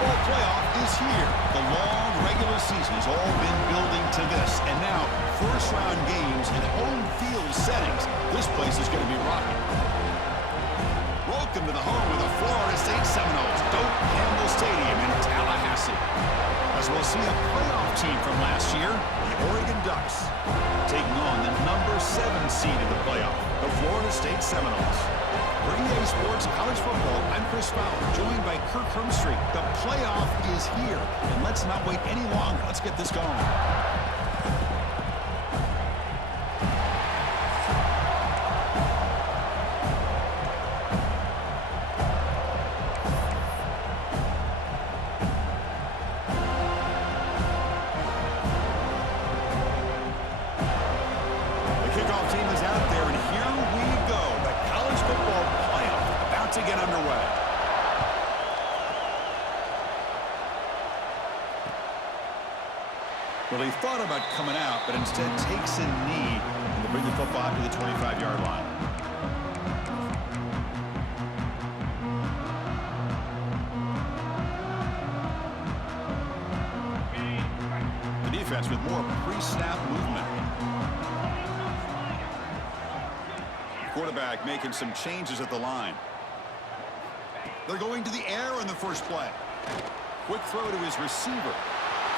football playoff is here. The long regular season has all been building to this. And now, first-round games in home field settings. This place is going to be rocking. Welcome to the home of the Florida State Seminoles, Doak Campbell Stadium in Tallahassee. As we'll see a playoff team from last year, the Oregon Ducks, taking on the number 7 seed in the playoff, the Florida State Seminoles. For EA Sports College Football, I'm Chris Fowler, joined by Kirk Hermstreet. The playoff is here, and let's not wait any longer. Let's get this going. Well, he thought about coming out, but instead takes a knee and to bring the football to the 25-yard line. The defense with more pre-snap movement. Quarterback making some changes at the line. They're going to the air on the first play. Quick throw to his receiver.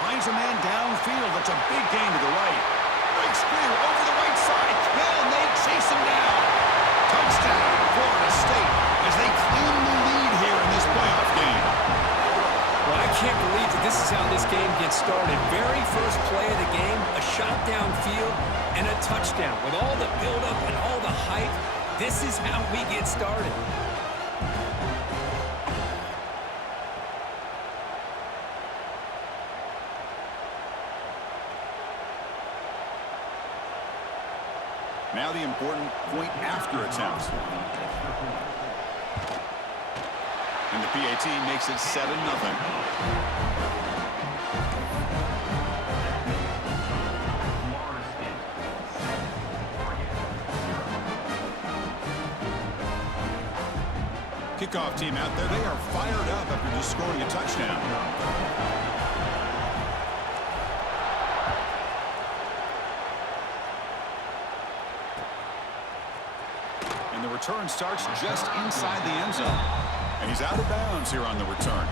Finds a man downfield. That's a big gain to the right. Big spear over the right side. Can they chase him down? Touchdown, Florida State, as they claim the lead here in this playoff game. Well, I can't believe that this is how this game gets started. Very first play of the game, a shot downfield, and a touchdown. With all the buildup and all the hype, this is how we get started. Now the important point after attempt. And the PAT makes it 7-0. Kickoff team out there. They are fired up after just scoring a touchdown. The return starts just inside the end zone. And he's out of bounds here on the return.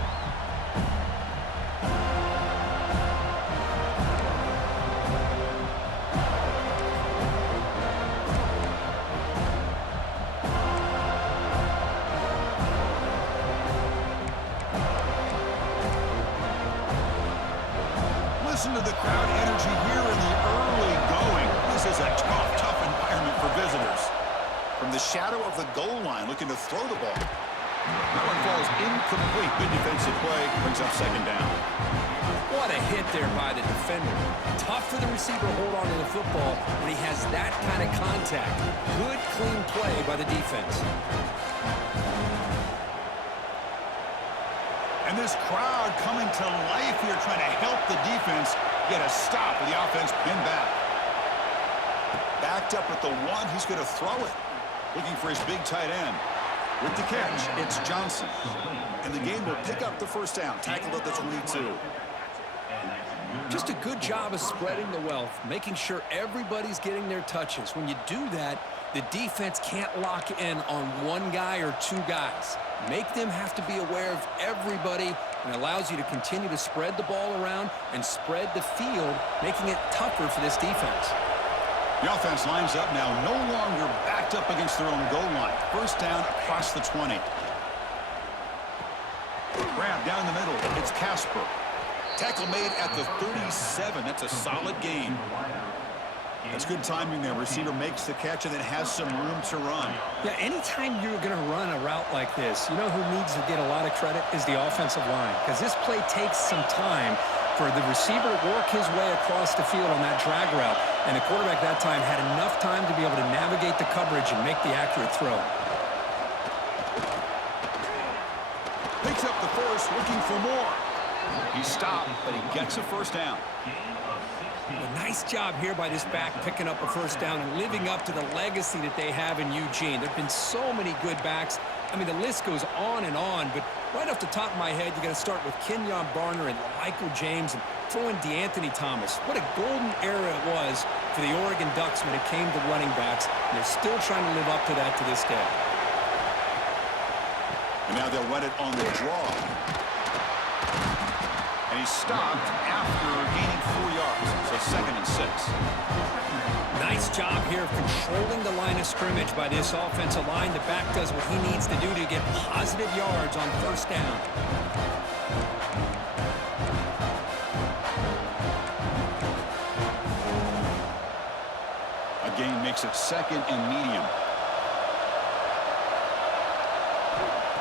Listen to the crowd energy here in the early going. This is a tough environment for visitors. From the shadow of the goal line, looking to throw the ball. That one falls incomplete. Good defensive play, brings up second down. What a hit there by the defender. Tough for the receiver to hold on to the football when he has that kind of contact. Good, clean play by the defense. And this crowd coming to life here, trying to help the defense get a stop with the offense pinned back. Backed up at the 1, he's going to throw it. Looking for his big tight end. With the catch, it's Johnson. And the game will pick up the first down. Tackled at the 22. Just a good job of spreading the wealth, making sure everybody's getting their touches. When you do that, the defense can't lock in on one guy or two guys. Make them have to be aware of everybody, and allows you to continue to spread the ball around and spread the field, making it tougher for this defense. The offense lines up now, no longer backed up against their own goal line. First down across the 20. Grab down the middle. It's Casper. Tackle made at the 37. That's a solid gain. That's good timing there. Receiver makes the catch and then has some room to run. Yeah, anytime you're going to run a route like this, you know who needs to get a lot of credit is the offensive line, because this play takes some time for the receiver to work his way across the field on that drag route, and the quarterback that time had enough time to be able to navigate the coverage and make the accurate throw. Picks up the first, looking for more. He stopped, but he gets a first down. A nice job here by this back, picking up a first down and living up to the legacy that they have in Eugene. There have been so many good backs. I mean, the list goes on and on, but Right off the top of my head, you got to start with Kenyon Barner and Michael James and throw in DeAnthony Thomas. What a golden era it was for the Oregon Ducks when it came to running backs, and they're still trying to live up to that to this day. And now they'll run it on the draw. And he's stopped after gaining 4 yards, so 2nd and 6. Nice job here of controlling the line of scrimmage by this offensive line. The back does what he needs to do to get positive yards on 1st down. A gain makes it 2nd and medium.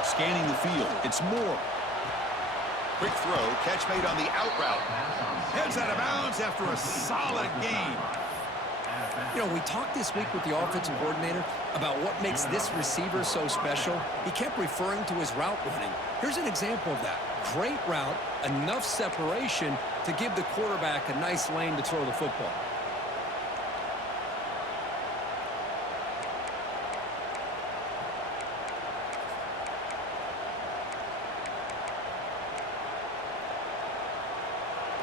Scanning the field, it's Moore. Quick throw, catch made on the out route. Heads out of bounds after a solid gain. You know, we talked this week with the offensive coordinator about what makes this receiver so special. He kept referring to his route running. Here's an example of that. Great route, enough separation to give the quarterback a nice lane to throw the football.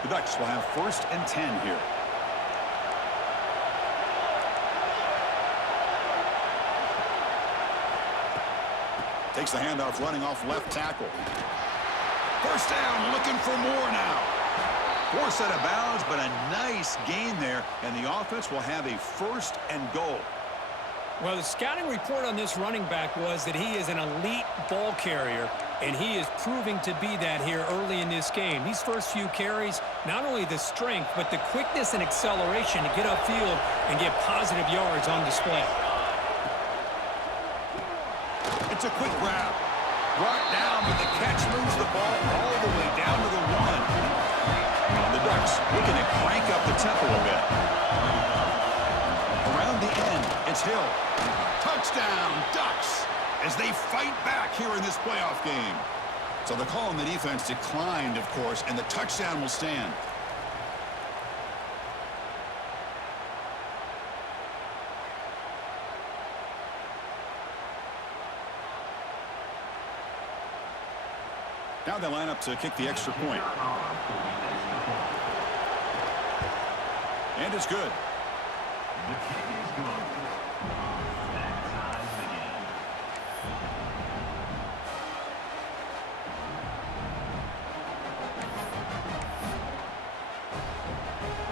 The Ducks will have 1st and 10 here. Takes the handoff, running off left tackle. 1st down, looking for more now. 4th out of bounds, but a nice gain there, and the offense will have a 1st and goal. Well, the scouting report on this running back was that he is an elite ball carrier, and he is proving to be that here early in this game. These first few carries, not only the strength, but the quickness and acceleration to get upfield and get positive yards on display. It's a quick grab. Brought down, but the catch moves the ball all the way down to the 1. And the Ducks looking to crank up the tempo a bit. Around the end, it's Hill. Touchdown, Ducks, as they fight back here in this playoff game. So the call on the defense declined, of course, and the touchdown will stand. Now they line up to kick the extra point. And it's good.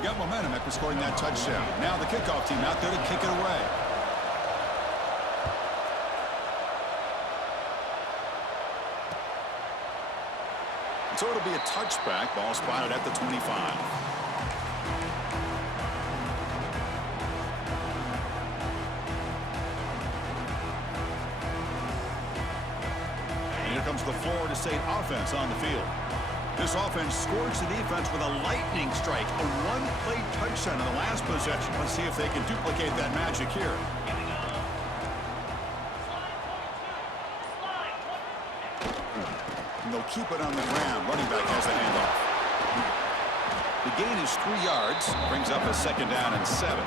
Got momentum after scoring that touchdown. Now the kickoff team out there to kick it away. So it'll be a touchback. Ball spotted at the 25. And here comes the Florida State offense on the field. This offense scores the defense with a lightning strike, a one-play touchdown in the last possession. Let's see if they can duplicate that magic here. And they'll keep it on the ground. Running back has the handoff. The gain is 3 yards, brings up a 2nd down and 7.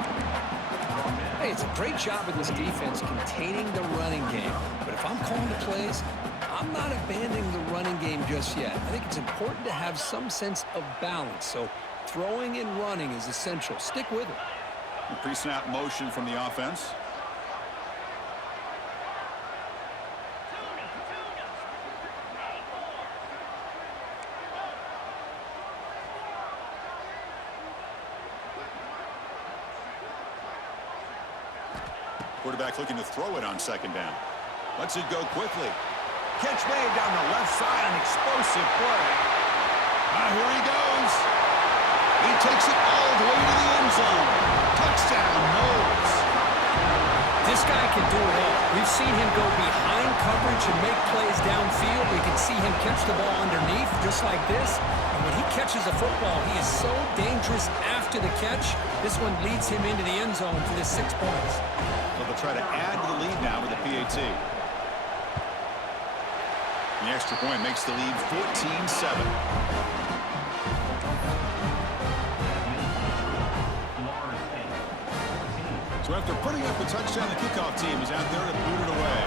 Hey, it's a great job of this defense containing the running game. But if I'm calling the plays, I'm not abandoning the running game just yet. I think it's important to have some sense of balance. So throwing and running is essential. Stick with it. The pre-snap motion from the offense. Quarterback looking to throw it on 2nd down. Lets it go quickly. Catch made down the left side, an explosive play. Here he goes. He takes it all the way to the end zone. Touchdown, Knowles. This guy can do it all. We've seen him go behind coverage and make plays downfield. We can see him catch the ball underneath, just like this. And when he catches a football, he is so dangerous after the catch. This one leads him into the end zone for the 6 points. So they'll try to add to the lead now with the PAT. The extra point makes the lead 14-7. So after putting up the touchdown, the kickoff team is out there to boot it away.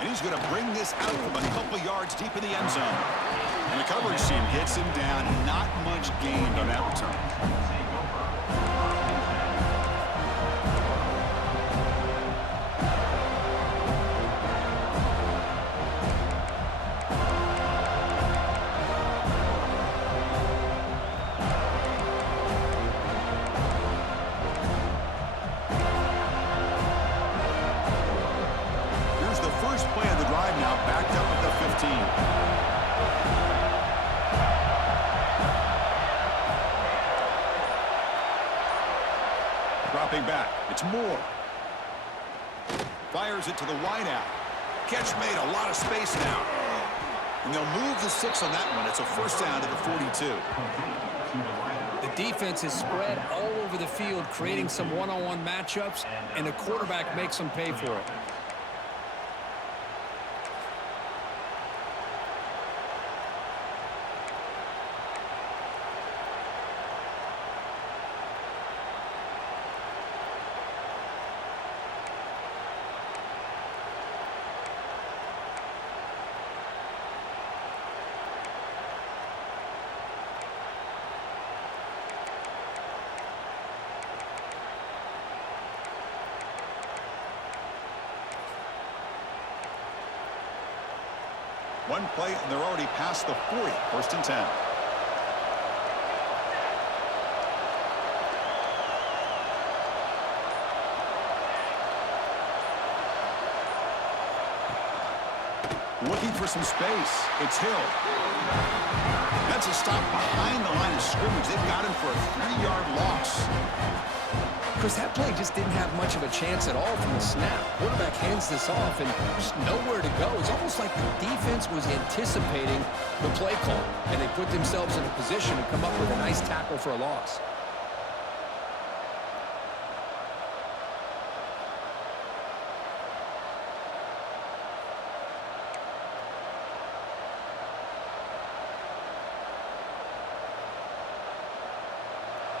And he's going to bring this out from a couple yards deep in the end zone. And the coverage team gets him down. Not much gained on that return. Dropping back. It's Moore. Fires it to the wideout. Catch made, a lot of space now. And they'll move the 6 on that one. It's a first down to the 42. The defense is spread all over the field, creating some one-on-one matchups, and the quarterback makes them pay for it. One play, and they're already past the 40. First and 10. Looking for some space. It's Hill. That's a stop behind the line of scrimmage. They've got him for a 3-yard loss. Chris, that play just didn't have much of a chance at all from the snap. Quarterback hands this off and just nowhere to go. It's almost like the defense was anticipating the play call, and they put themselves in a position to come up with a nice tackle for a loss.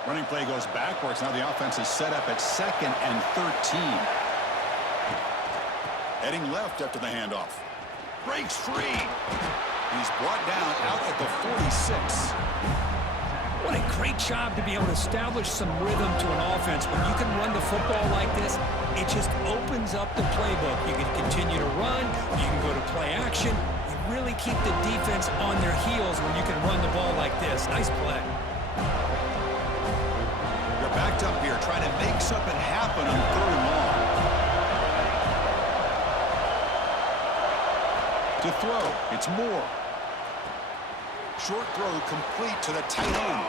Running play goes backwards. Now the offense is set up at 2nd and 13. Heading left after the handoff. Breaks free. He's brought down out at the 46. What a great job to be able to establish some rhythm to an offense. When you can run the football like this, it just opens up the playbook. You can continue to run. You can go to play action. You really keep the defense on their heels when you can run the ball like this. Nice play. Backed up here, trying to make something happen on 3rd and long. To throw, it's Moore. Short throw complete to the tight end.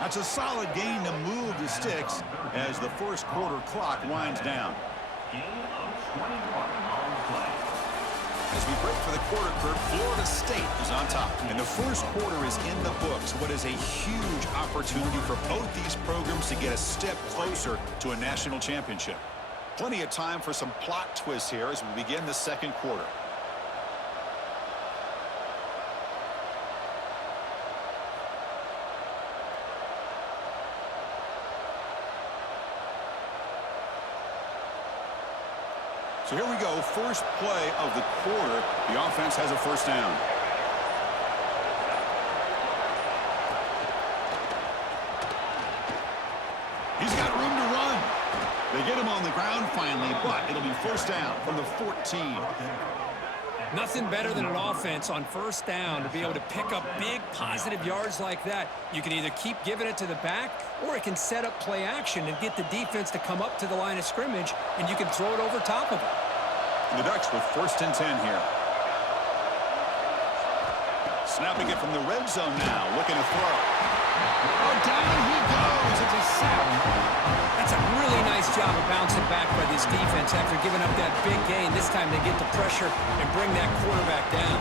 That's a solid gain to move the sticks as the first quarter clock winds down. As we break for the quarter, Kurt, Florida State is on top. And the first quarter is in the books. What is a huge opportunity for both these programs to get a step closer to a national championship. Plenty of time for some plot twists here as we begin the second quarter. So here we go, first play of the quarter. The offense has a first down. He's got room to run. They get him on the ground finally, but it'll be first down from the 14. Nothing better than an offense on first down to be able to pick up big positive yards like that. You can either keep giving it to the back, or it can set up play action and get the defense to come up to the line of scrimmage, and you can throw it over top of it. The Ducks with first and 10 here. Snapping it from the red zone now, looking to throw. Oh, down he goes. It's a sack. That's a really nice job of bouncing back by this defense after giving up that big gain. This time they get the pressure and bring that quarterback down.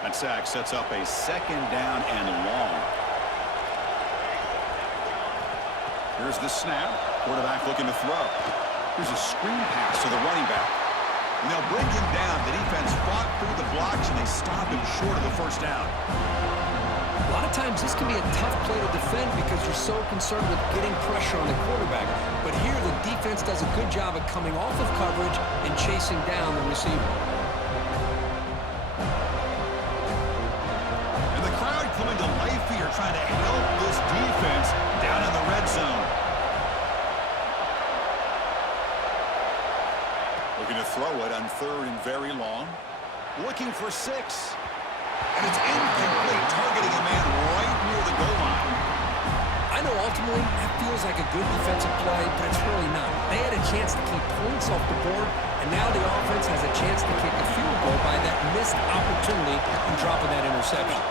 That sack sets up a second down and long. Here's the snap. Quarterback looking to throw. Here's a screen pass to the running back. And they'll bring him down. The defense fought through the blocks, and they stopped him short of the first down. A lot of times this can be a tough play to defend because you're so concerned with getting pressure on the quarterback. But here the defense does a good job of coming off of coverage and chasing down the receiver. And the crowd coming to life here trying to help this defense down in the red zone. Looking to throw it on 3rd and very long. Looking for 6. And it's incomplete, targeting a man right near the goal line. I know ultimately that feels like a good defensive play, but it's really not. They had a chance to keep points off the board, and now the offense has a chance to kick a field goal by that missed opportunity in dropping that interception.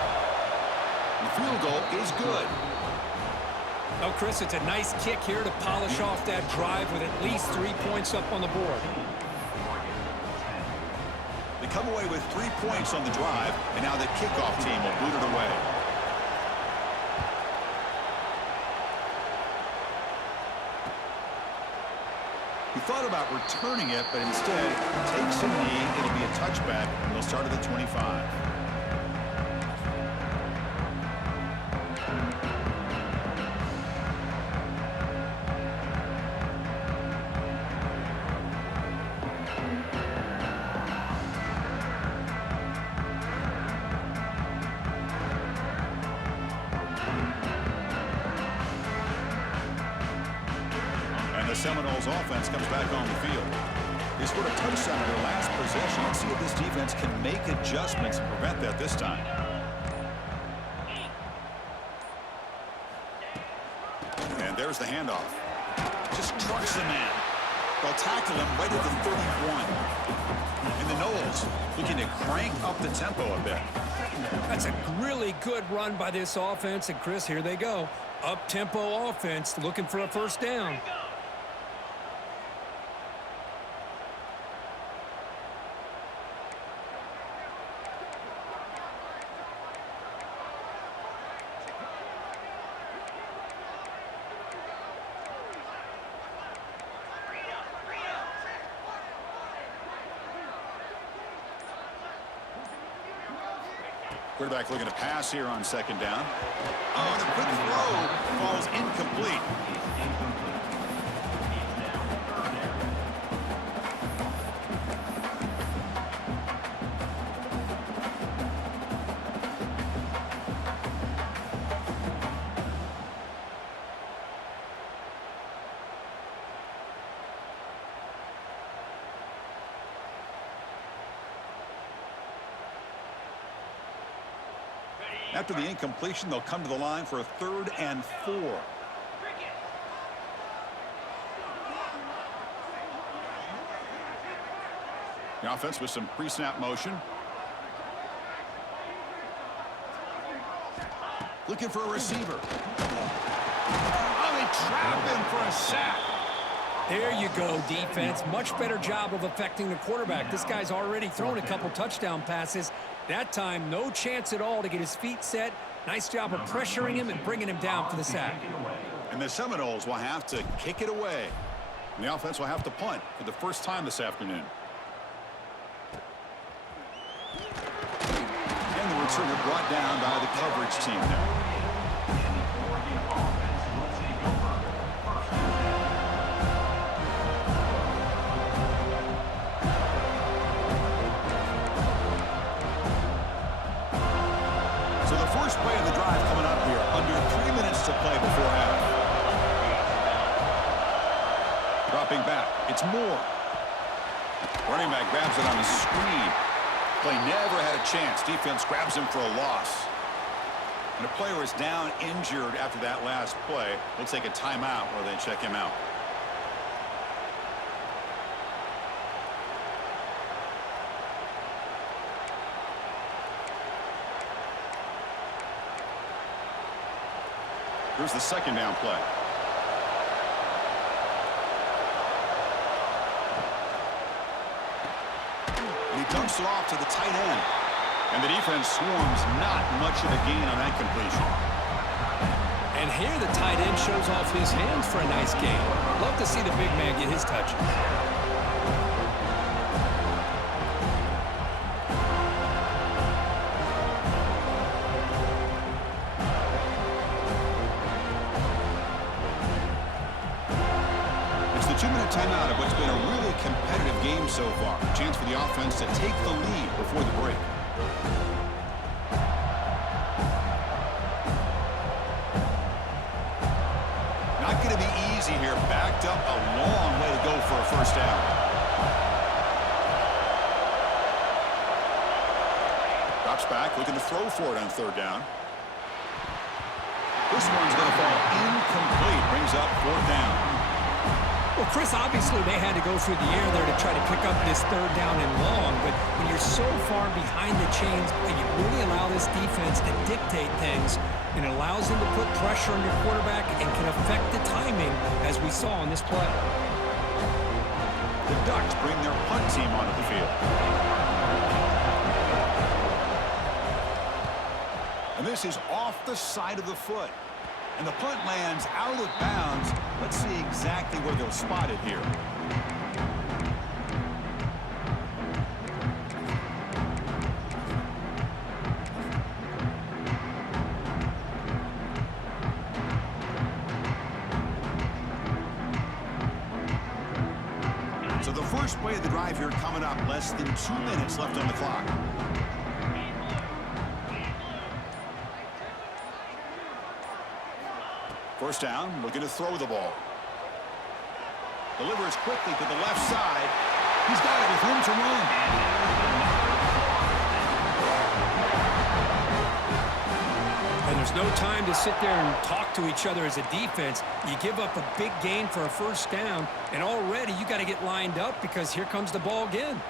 The field goal is good. Oh, Chris, it's a nice kick here to polish off that drive with at least 3 points up on the board. They come away with 3 points on the drive, and now the kickoff team will boot it away. He thought about returning it, but instead takes a knee. It'll be a touchback, and they'll start at the 25. The Seminoles offense comes back on the field. They scored a touchdown in their last possession. Let's see if this defense can make adjustments and prevent that this time. And there's the handoff. Just trucks the man. They'll tackle him right at the 31. And the Noles looking to crank up the tempo a bit. That's a really good run by this offense. And, Chris, here they go. Up-tempo offense looking for a first down. Quarterback looking to pass here on 2nd down. Oh, and a quick throw falls incomplete. After the incompletion, they'll come to the line for a 3rd and 4. The offense with some pre-snap motion. Looking for a receiver. Oh, they trap him for a sack. There you go, defense. Much better job of affecting the quarterback. This guy's already thrown a couple touchdown passes. That time, no chance at all to get his feet set. Nice job of pressuring him and bringing him down for the sack. And the Seminoles will have to kick it away. And the offense will have to punt for the first time this afternoon. And the returner brought down by the coverage team there. First play of the drive coming up here. Under 3 minutes to play before half. Dropping back. It's Moore. Running back grabs it on a screen. Play never had a chance. Defense grabs him for a loss. And a player is down injured after that last play. We'll take a timeout while they check him out. Here's the 2nd down play. And he dumps it off to the tight end. And the defense swarms, not much of a gain on that completion. And here the tight end shows off his hands for a nice gain. Love to see the big man get his touches. It's the 2-minute timeout of what's been a really competitive game so far. Chance for the offense to take the lead before the break. Not going to be easy here. Backed up a long way to go for a first down. Drops back, looking to throw for it on third down. This one's going to fall incomplete. Brings up fourth down. Well, Chris, obviously they had to go through the air there to try to pick up this third down and long, but when you're so far behind the chains, you really allow this defense to dictate things, and it allows them to put pressure on your quarterback and can affect the timing, as we saw in this play. The Ducks bring their punt team onto the field. And this is off the side of the foot. And the punt lands out of bounds. Let's see exactly where they'll spot it here. So the first play of the drive here coming up. Less than 2 minutes left on the clock. First down, looking to throw the ball. Delivers quickly to the left side. He's got it with room to run. And there's no time to sit there and talk to each other as a defense. You give up a big gain for a first down, and already you got to get lined up because here comes the ball again.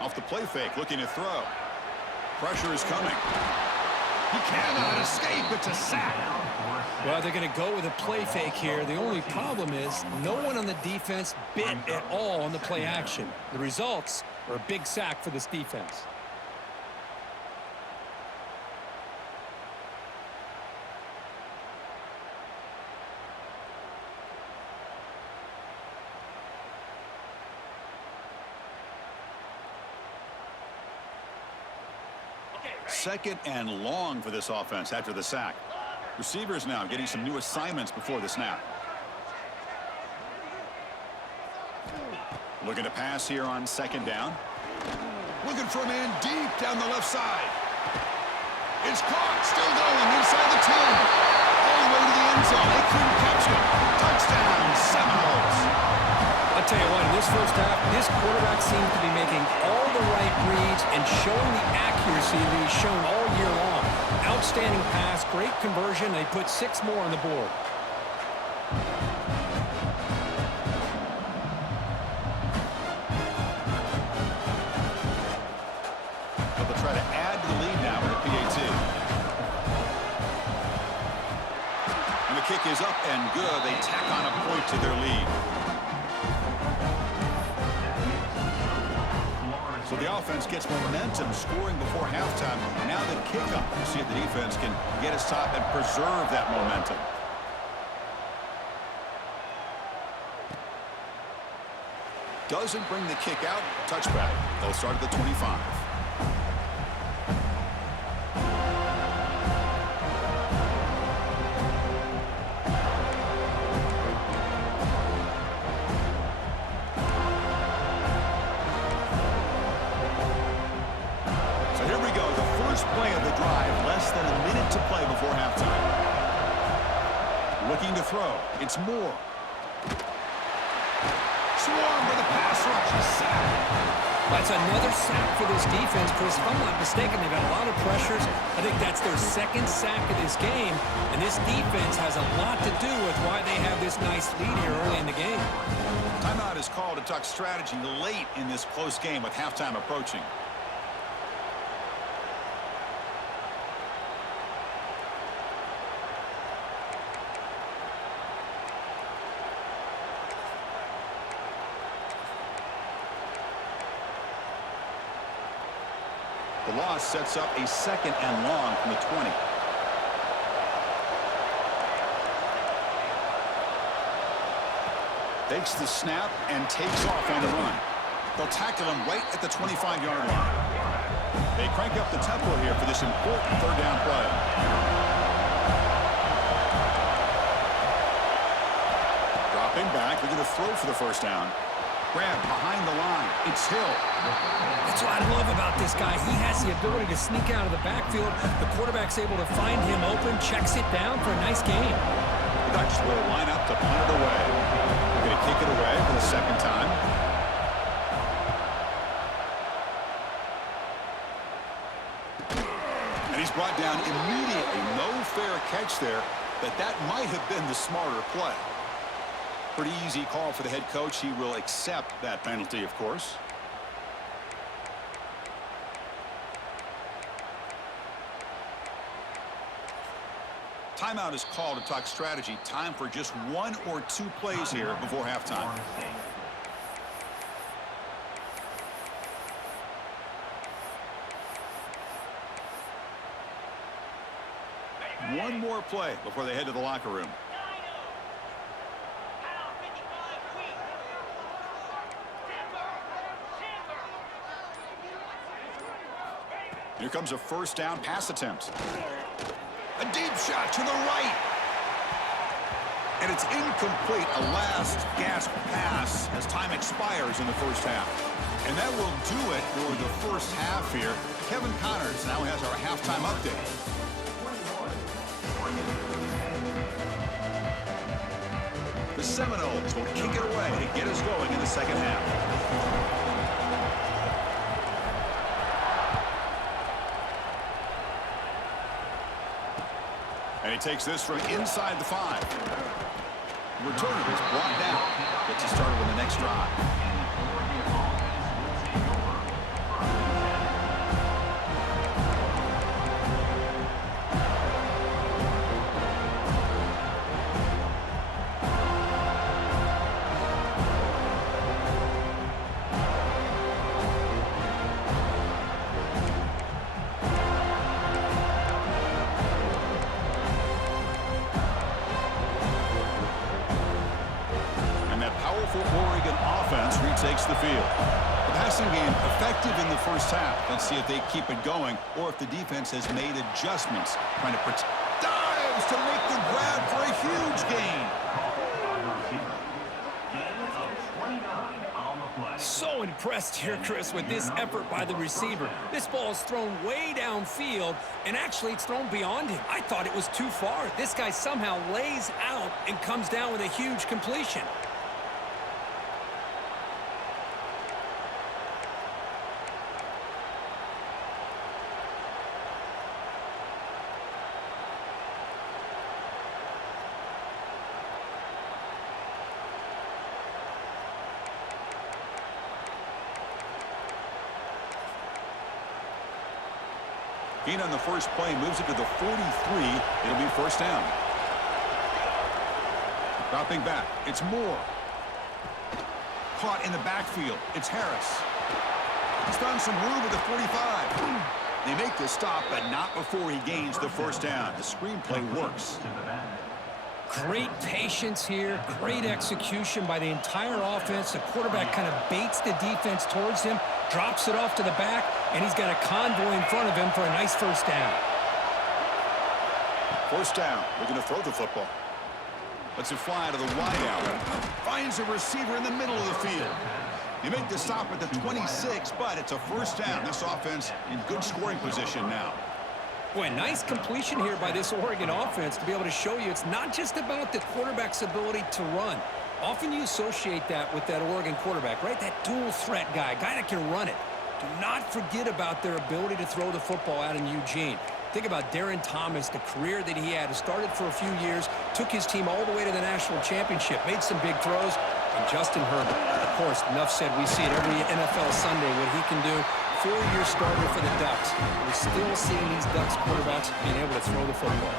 Off the play fake, looking to throw. Pressure is coming. He cannot escape. It's a sack. Well, they're going to go with a play fake here. The only problem is no one on the defense bit at all on the play action. The results are a big sack for this defense. Second and long for this offense after the sack. Receivers now getting some new assignments before the snap. Looking to pass here on second down. Looking for a man deep down the left side. It's caught, still going inside the 10. All the way to the end zone. They couldn't catch it. Touchdown, Seminoles. I'll tell you what, in this first half, this quarterback seems to be making all the right reads and showing the accuracy that he's shown all year long. Outstanding pass, great conversion. They put 6 more on the board. They'll try to add to the lead now with a PAT. And the kick is up and good. They tack on a point to their lead. So the offense gets momentum, scoring before halftime. Now the kickoff. We'll see if the defense can get a stop and preserve that momentum. Doesn't bring the kick out. Touchback. They'll start at the 25. Play of the drive, less than a minute to play before halftime. Looking to throw. It's Moore. Swarm for the pass rush. Sack. That's another sack for this defense, Chris. If I'm not mistaken, they've got a lot of pressures. I think that's their second sack of this game, and this defense has a lot to do with why they have this nice lead here early in the game. Timeout is called to talk strategy late in this close game with halftime approaching. The loss sets up a 2nd and long from the 20. Takes the snap and takes off on the run. They'll tackle him right at the 25-yard line. They crank up the tempo here for this important 3rd down play. Dropping back, they're going to throw for the 1st down. Grab behind the line. It's Hill. That's what I love about this guy. He has the ability to sneak out of the backfield. The quarterback's able to find him open, checks it down for a nice gain. The Ducks will line up to punt it away. They're going to kick it away for the 2nd time. And he's brought down immediately. No fair catch there, but that might have been the smarter play. Pretty easy call for the head coach. He will accept that penalty, of course. Timeout is called to talk strategy. Time for just 1 or 2 plays here before halftime. One more play before they head to the locker room. Here comes a 1st down pass attempt. A deep shot to the right. And it's incomplete. A last gasp pass as time expires in the 1st half. And that will do it for the 1st half here. Kevin Connors now has our halftime update. The Seminoles will kick it away to get us going in the 2nd half. And he takes this from inside the 5. The returner is brought down. Gets us started with the next drive. Oregon offense retakes the field. The passing game effective in the 1st half. Let's see if they keep it going or if the defense has made adjustments. Trying to protect. Dives to make the grab for a huge gain. So impressed here, Chris, with this effort by the receiver. This ball is thrown way downfield, and actually it's thrown beyond him. I thought it was too far. This guy somehow lays out and comes down with a huge completion. Gain on the 1st play moves it to the 43. It'll be 1st down. Dropping back. It's Moore. Caught in the backfield. It's Harris. He's found some room at the 45. They make the stop, but not before he gains the 1st down. The screenplay works. Great patience here, great execution by the entire offense. The quarterback kind of baits the defense towards him, drops it off to the back, and he's got a convoy in front of him for a nice 1st down. 1st down. We're going to throw the football. Lets it fly to the wideout. Finds a receiver in the middle of the field. You make the stop at the 26, but it's a 1st down. This offense in good scoring position now. Boy, nice completion here by this Oregon offense to be able to show you it's not just about the quarterback's ability to run. Often you associate that with that Oregon quarterback, right? That dual threat guy that can run it. Do not forget about their ability to throw the football out in Eugene. Think about Darren Thomas, the career that he had. It started for a few years, took his team all the way to the national championship, made some big throws. And Justin Herbert, of course, enough said, we see it every NFL Sunday what he can do. 4-year starter for the Ducks. We're still seeing these Ducks quarterbacks being able to throw the football.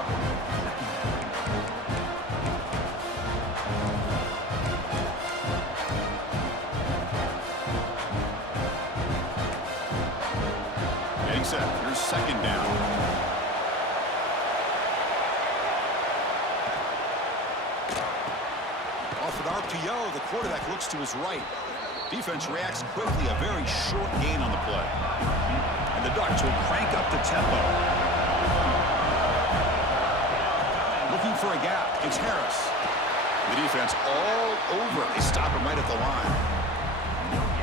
Getting set. Here's second down. Off an RPO, the quarterback looks to his right. Defense reacts quickly, a very short gain on the play. And the Ducks will crank up the tempo. Looking for a gap, it's Harris. The defense all over. They stop him right at the line.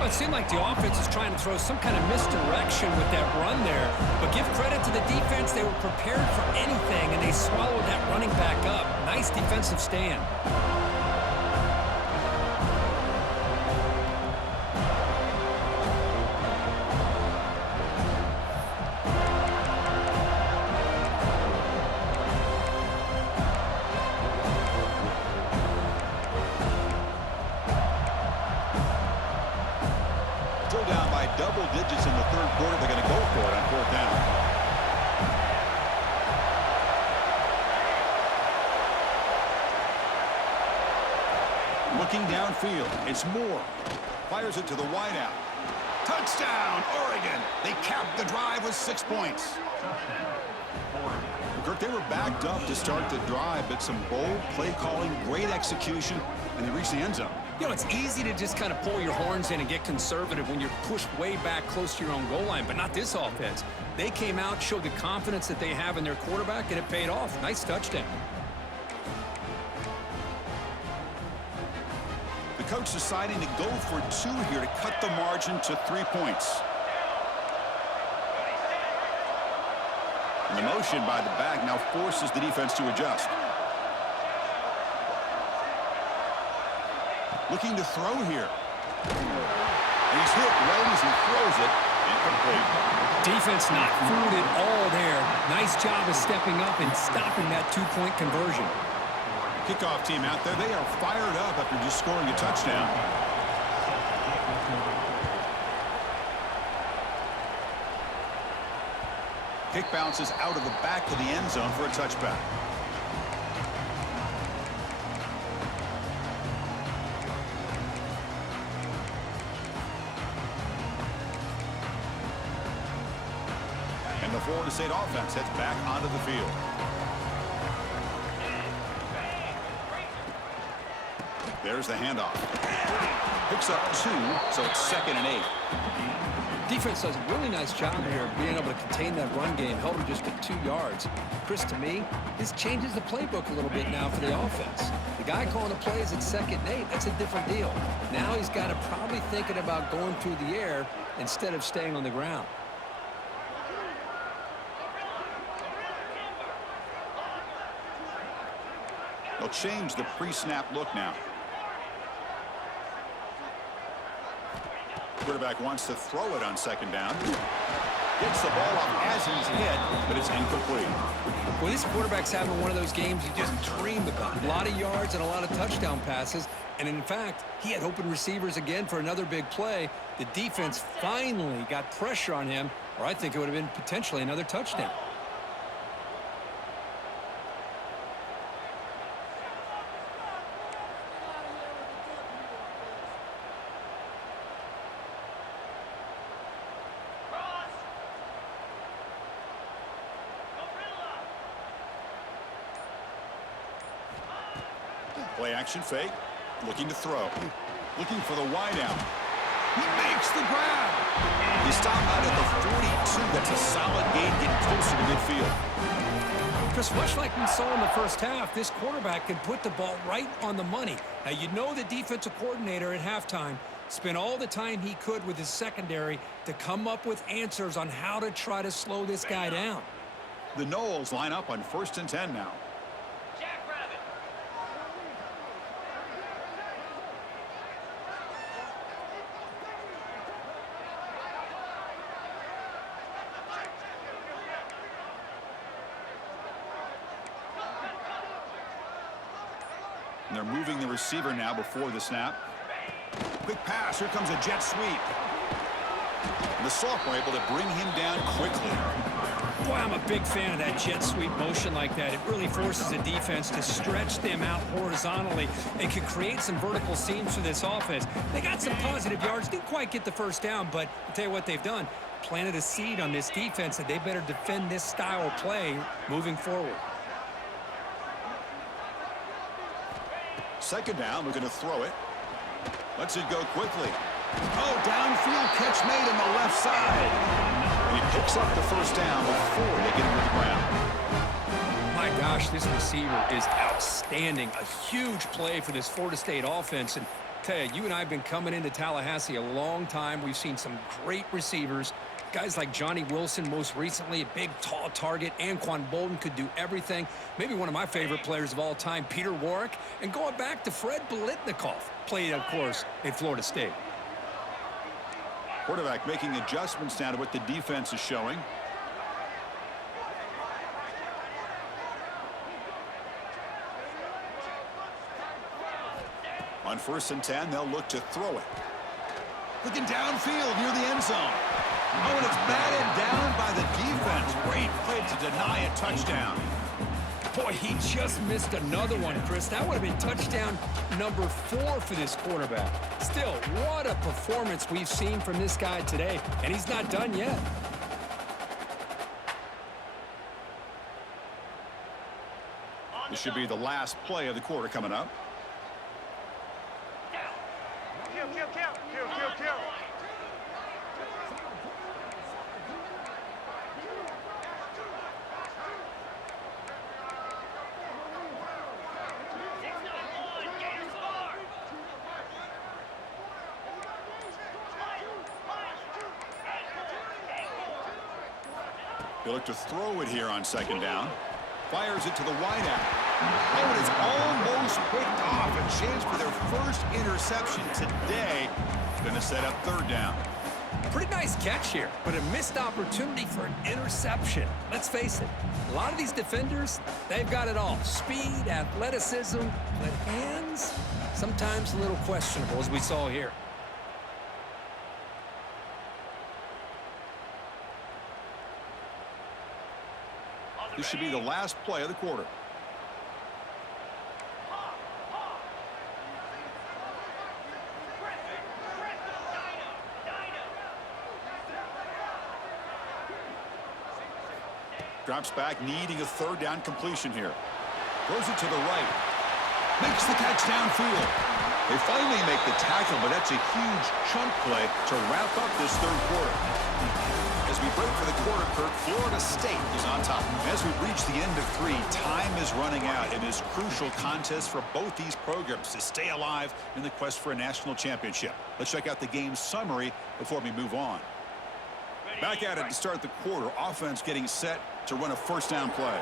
Well, it seemed like the offense is trying to throw some kind of misdirection with that run there. But give credit to the defense. They were prepared for anything, and they swallowed that running back up. Nice defensive stand. Still down by double digits in the third quarter. They're going to go for it on fourth down. Looking downfield, it's Moore. Fires it to the wideout. Touchdown, Oregon! They capped the drive with 6 points. Kirk, they were backed up to start the drive, but some bold play calling, great execution, and they reached the end zone. You know, it's easy to just kind of pull your horns in and get conservative when you're pushed way back close to your own goal line, but not this offense. They came out, showed the confidence that they have in their quarterback, and it paid off. Nice touchdown. The coach deciding to go for 2 here to cut the margin to 3 points. And the motion by the back now forces the defense to adjust. Looking to throw here. And he's hit right as he throws it. Incomplete. Defense not fooled at all there. Nice job of stepping up and stopping that 2-point conversion. Kickoff team out there. They are fired up after just scoring a touchdown. Kick bounces out of the back of the end zone for a touchback. And the Florida State offense heads back onto the field. There's the handoff. Picks up 2, so it's 2nd and 8. Defense does a really nice job here of being able to contain that run game, held him just at 2 yards. Chris, to me, this changes the playbook a little bit now for the offense. The guy calling the plays at 2nd and 8, that's a different deal. Now he's got to probably thinking about going through the air instead of staying on the ground. They'll change the pre-snap look now. Quarterback wants to throw it on 2nd down. Gets the ball off as he's hit, but it's incomplete. Well, this quarterback's having one of those games you just dreamed about. A lot of yards and a lot of touchdown passes. And in fact, he had open receivers again for another big play. The defense finally got pressure on him, or I think it would have been potentially another touchdown. Play action fake. Looking to throw. Looking for the wideout. He makes the grab. He stopped out at the 42. That's a solid gain, getting closer to midfield. Chris, much like we saw in the first half, this quarterback can put the ball right on the money. Now, you know the defensive coordinator at halftime spent all the time he could with his secondary to come up with answers on how to try to slow this guy down. The Noles line up on 1st and 10 now. they're moving the receiver now before the snap. Quick pass. Here comes a jet sweep. And the sophomore able to bring him down quickly. Boy, I'm a big fan of that jet sweep motion like that. It really forces the defense to stretch them out horizontally and can create some vertical seams for this offense. They got some positive yards. Didn't quite get the first down, but I'll tell you what they've done. Planted a seed on this defense that they better defend this style of play moving forward. Second down, we're going to throw it. Lets it go quickly. Oh, downfield catch made on the left side. And he picks up the first down before they get him to the ground. My gosh, this receiver is outstanding. A huge play for this Florida State offense. And tell you, you and I have been coming into Tallahassee a long time. We've seen some great receivers. Guys like Johnny Wilson, most recently, a big, tall target. Anquan Bolden could do everything. Maybe one of my favorite players of all time, Peter Warrick. And going back to Fred Biletnikoff, played, of course, at Florida State. Quarterback making adjustments now to what the defense is showing. On 1st and 10, they'll look to throw it. Looking downfield near the end zone. Oh, and it's batted down by the defense. Great play to deny a touchdown. Boy, he just missed another one, Chris. That would have been touchdown number 4 for this quarterback. Still, what a performance we've seen from this guy today, and he's not done yet. This should be the last play of the quarter coming up. Kill. He'll look to throw it here on 2nd down. Fires it to the wideout. Oh, and it's almost picked off. A chance for their first interception today. Going to set up 3rd down. Pretty nice catch here, but a missed opportunity for an interception. Let's face it, a lot of these defenders, they've got it all. Speed, athleticism, but hands, sometimes a little questionable, as we saw here. This should be the last play of the quarter. Drops back, needing a 3rd down completion here. Throws it to the right. Makes the catch downfield. They finally make the tackle, but that's a huge chunk play to wrap up this 3rd quarter. As we break for the quarter, Kurt, Florida State is on top. As we reach the end of 3, time is running out in this crucial contest for both these programs to stay alive in the quest for a national championship. Let's check out the game summary before we move on. Back at it to start the quarter. Offense getting set to run a 1st down play.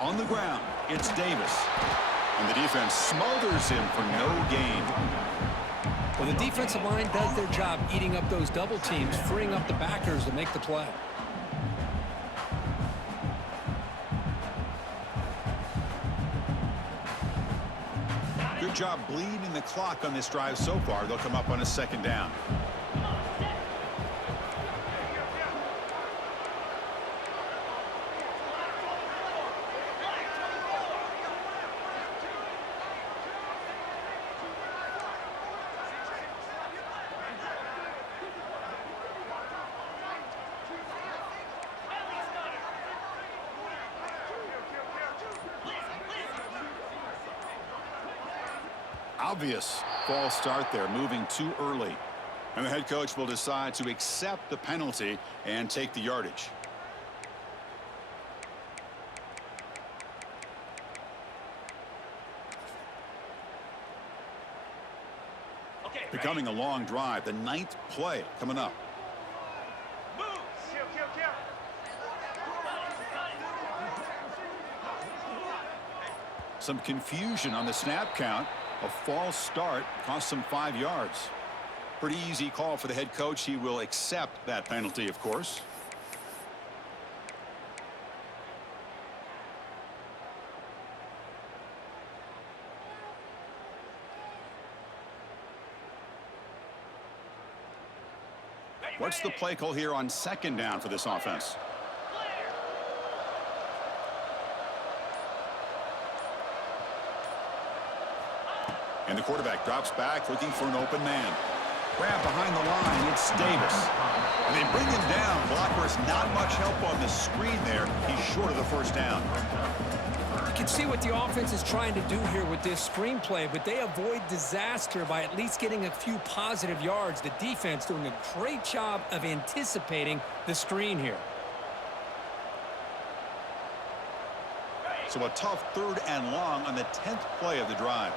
On the ground, it's Davis. And the defense smothers him for no gain. Well, the defensive line does their job eating up those double teams, freeing up the backers to make the play. Good job bleeding the clock on this drive so far. They'll come up on a 2nd down. Obvious false start there, moving too early. And the head coach will decide to accept the penalty and take the yardage. Becoming a long drive, the 9th play coming up. Some confusion on the snap count. A false start cost them 5 yards. Pretty easy call for the head coach. He will accept that penalty, of course. What's the play call here on second down for this offense? And the quarterback drops back looking for an open man. Grab behind the line, it's Davis. And they bring him down. Blocker's not much help on the screen there. He's short of the first down. You can see what the offense is trying to do here with this screenplay, but they avoid disaster by at least getting a few positive yards. The defense doing a great job of anticipating the screen here. So a tough 3rd and long on the 10th play of the drive.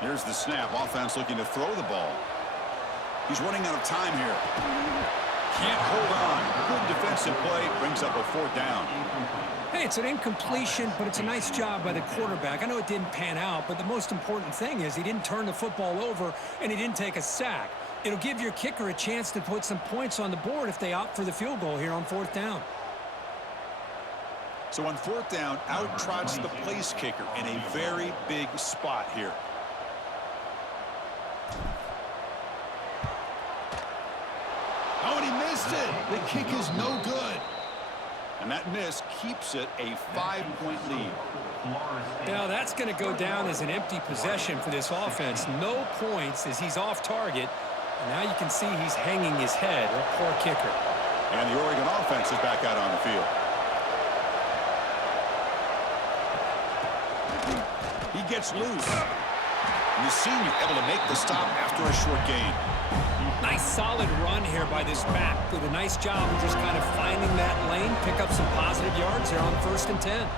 Here's the snap. Offense looking to throw the ball. He's running out of time here. Can't hold on. Good defensive play. Brings up a 4th down. Hey, it's an incompletion, but it's a nice job by the quarterback. I know it didn't pan out, but the most important thing is he didn't turn the football over and he didn't take a sack. It'll give your kicker a chance to put some points on the board if they opt for the field goal here on 4th down. So on 4th down, out trots the place kicker in a very big spot here. Oh, and he missed it. The kick is no good. And that miss keeps it a 5-point lead. Now that's going to go down as an empty possession for this offense. No points as he's off target. And now you can see he's hanging his head. A poor kicker. And the Oregon offense is back out on the field. He gets loose. And the senior able to make the stop after a short gain. Nice solid run here by this back. Did a nice job of just kind of finding that lane, pick up some positive yards there on 1st and 10.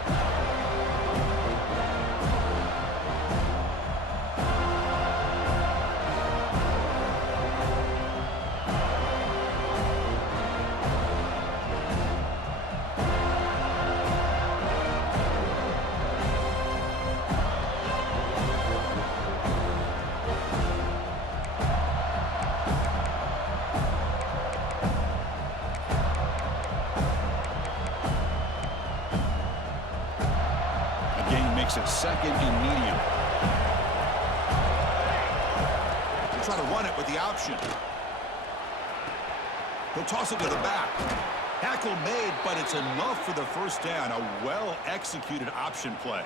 It's 2nd and medium. He'll try to run it with the option. He'll toss it to the back. Tackle made, but it's enough for the first down. A well-executed option play.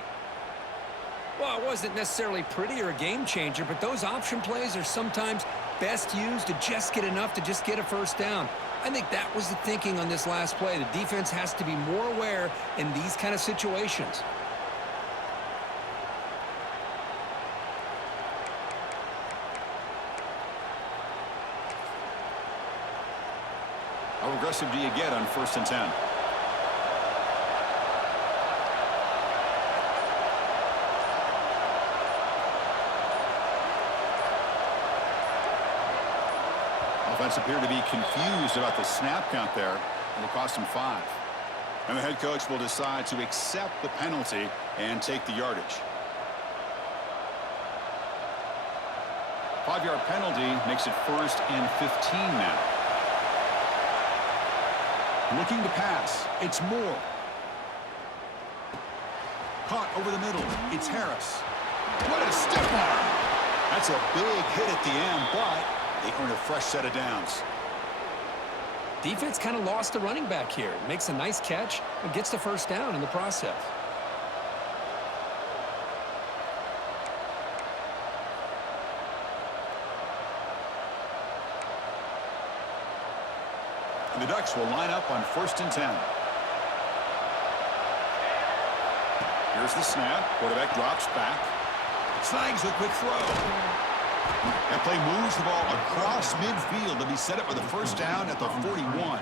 Well, it wasn't necessarily pretty or a game changer, but those option plays are sometimes best used to just get enough to just get a first down. I think that was the thinking on this last play. The defense has to be more aware in these kind of situations. How aggressive do you get on 1st and 10? Offense appeared to be confused about the snap count there. It'll cost him 5. And the head coach will decide to accept the penalty and take the yardage. 5-yard penalty makes it 1st and 15 now. Looking to pass. It's Moore. Caught over the middle. It's Harris. What a stiff arm. That's a big hit at the end, but they earn a fresh set of downs. Defense kind of lost the running back here. Makes a nice catch and gets the first down in the process. And the Ducks will line up on 1st and 10. Here's the snap. Quarterback drops back. Snags a quick throw. That play moves the ball across midfield to be set up for the first down at the 41.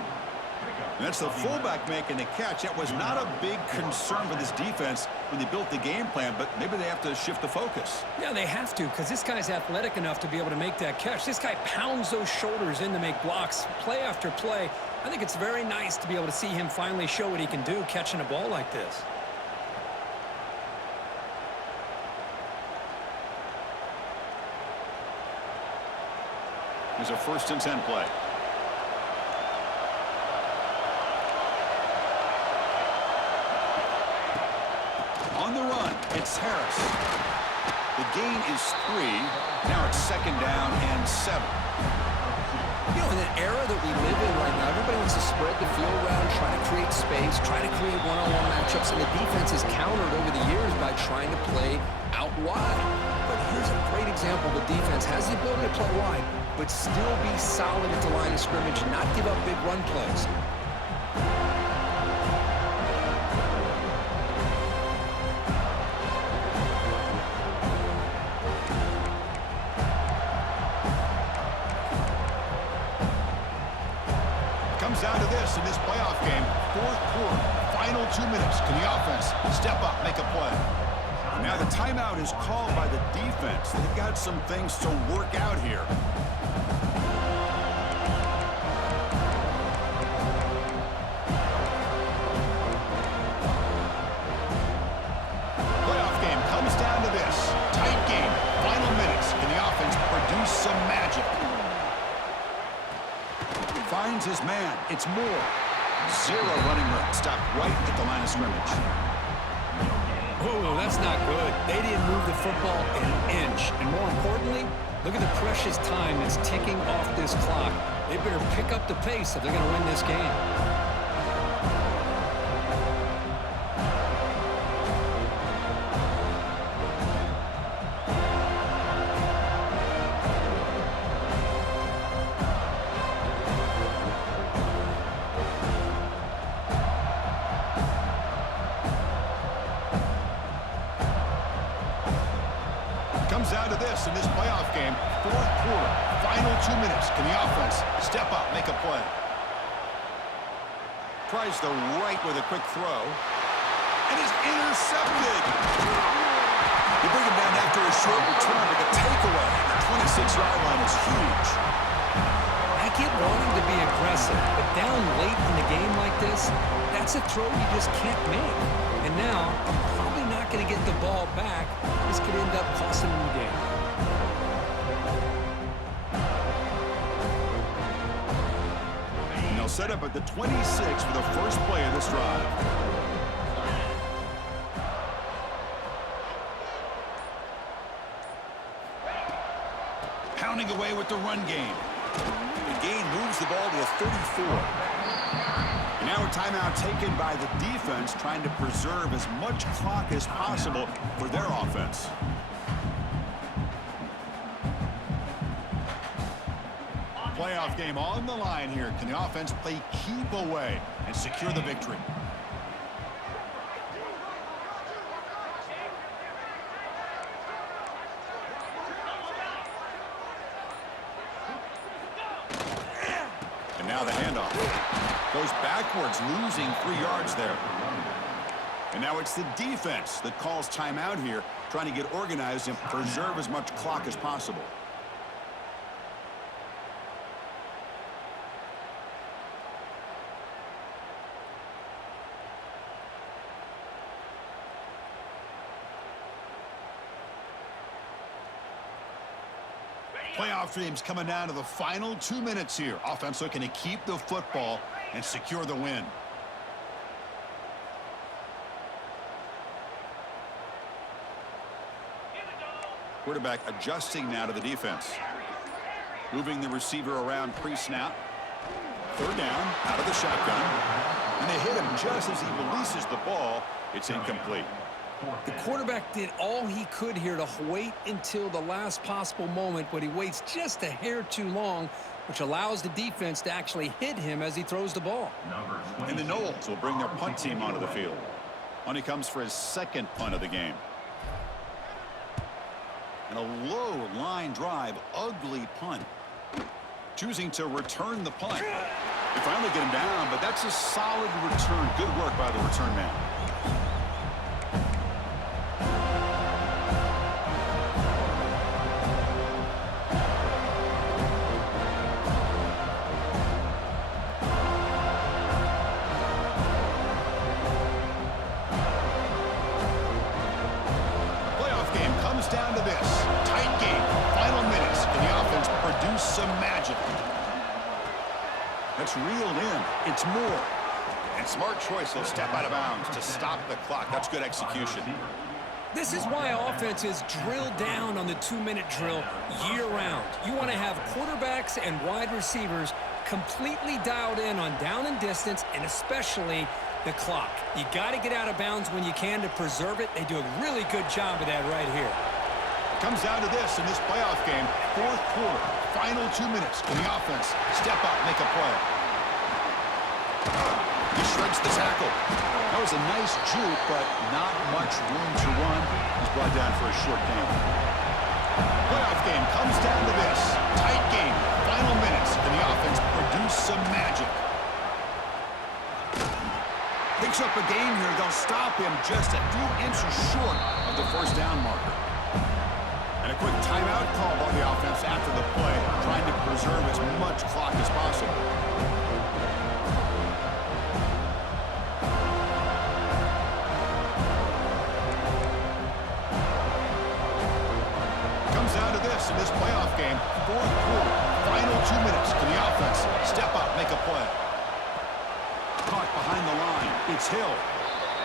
And that's the fullback making the catch. That was not a big concern for this defense when they built the game plan, but maybe they have to shift the focus. Yeah, they have to, because this guy's athletic enough to be able to make that catch. This guy pounds those shoulders in to make blocks play after play. I think it's very nice to be able to see him finally show what he can do catching a ball like this. Here's a 1st and 10 play. On the run, it's Harris. The gain is 3. Now it's 2nd down and 7. You know, in an era that we live in right now, everybody wants to spread the field around, try to create space, try to create one-on-one matchups, and the defense has countered over the years by trying to play out wide. But here's a great example. The defense has the ability to play wide, but still be solid at the line of scrimmage and not give up big run plays. Comes down to this in this playoff game. 4th quarter, final 2 minutes. Can the offense step up, make a play? Now the timeout is called by the defense. They've got some things to work out here. Playoff game comes down to this. Tight game, final minutes. Can the offense produce some magic? Finds his man. It's Moore. 0 running room. Stopped right at the line of scrimmage. Oh, that's not good. They didn't move the football an inch. And more importantly, look at the precious time that's ticking off this clock. They better pick up the pace if they're going to win this game. Comes down to this in this playoff game. 4th quarter, final 2 minutes. Can the offense step up, make a play? Tries the right with a quick throw. And is intercepted. They bring him down after a short return, but the takeaway at the 26-yard line is huge. I get wanting to be aggressive, but down late in the game like this, that's a throw you just can't make. And now, I'm probably not going to get the ball back. This could end up costing them the game. And they'll set up at the 26 for the first play of this drive. Pounding away with the run game. The gain moves the ball to the 34. And now a timeout taken by the defense, trying to preserve as much clock as possible for their offense. Playoff game on the line here. Can the offense play keep away and secure the victory? And now the handoff. Goes backwards, losing 3 yards there. And now it's the defense that calls timeout here, trying to get organized and preserve as much clock as possible. Playoff dreams coming down to the final 2 minutes here. Offense looking to keep the football and secure the win. Quarterback adjusting now to the defense. Moving the receiver around pre-snap. 3rd down, out of the shotgun. And they hit him just as he releases the ball. It's incomplete. The quarterback did all he could here to wait until the last possible moment, but he waits just a hair too long, which allows the defense to actually hit him as he throws the ball. And the Knowles will bring their punt team onto the field. On he comes for his 2nd punt of the game. And a low line drive, ugly punt. Choosing to return the punt. They finally get him down, but that's a solid return. Good work by the return man. Down to this. Tight game. Final minutes. Can the offense produce some magic? That's reeled in. It's more. And smart choice. He'll step out of bounds to stop the clock. That's good execution. This is why offenses drill down on the 2-minute drill year-round. You want to have quarterbacks and wide receivers completely dialed in on down and distance, and especially the clock. You got to get out of bounds when you can to preserve it. They do a really good job of that right here. Comes down to this in this playoff game. Fourth quarter, final 2 minutes. Can the offense step up, make a play? He shreds the tackle. That was a nice juke, but not much room to run. He's brought down for a short gain. Playoff game comes down to this. Tight game, final minutes. Can the offense produce some magic? Picks up a gain here. They'll stop him just a few inches short of the first down marker. And a quick timeout call by the offense after the play, trying to preserve as much clock as possible. Comes down to this in this playoff game. Fourth quarter, final 2 minutes. Can the offense step up, make a play? Caught behind the line. It's Hill.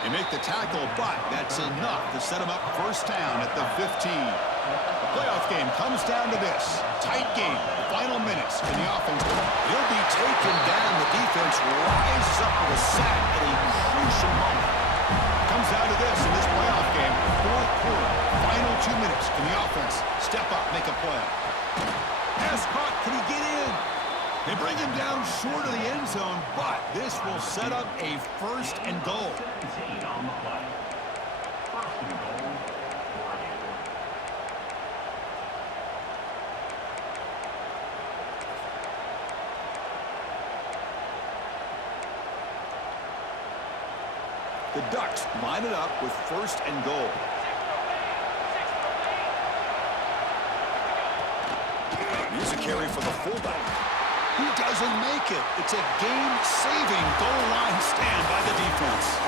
They make the tackle, but that's enough to set him up first down at the 15. The playoff game comes down to this. Tight game, final minutes. Can the offense? He'll be taken down. The defense rises up with a sack at a crucial moment. Comes down to this in this playoff game. Fourth quarter, final 2 minutes. Can the offense step up, make a play? Pass caught. Can he get in? They bring him down short of the end zone, but this will set up a first and goal. The Ducks line it up with first and goal. Here's a carry for the fullback. Who doesn't make it? It's a game-saving goal line stand by the defense.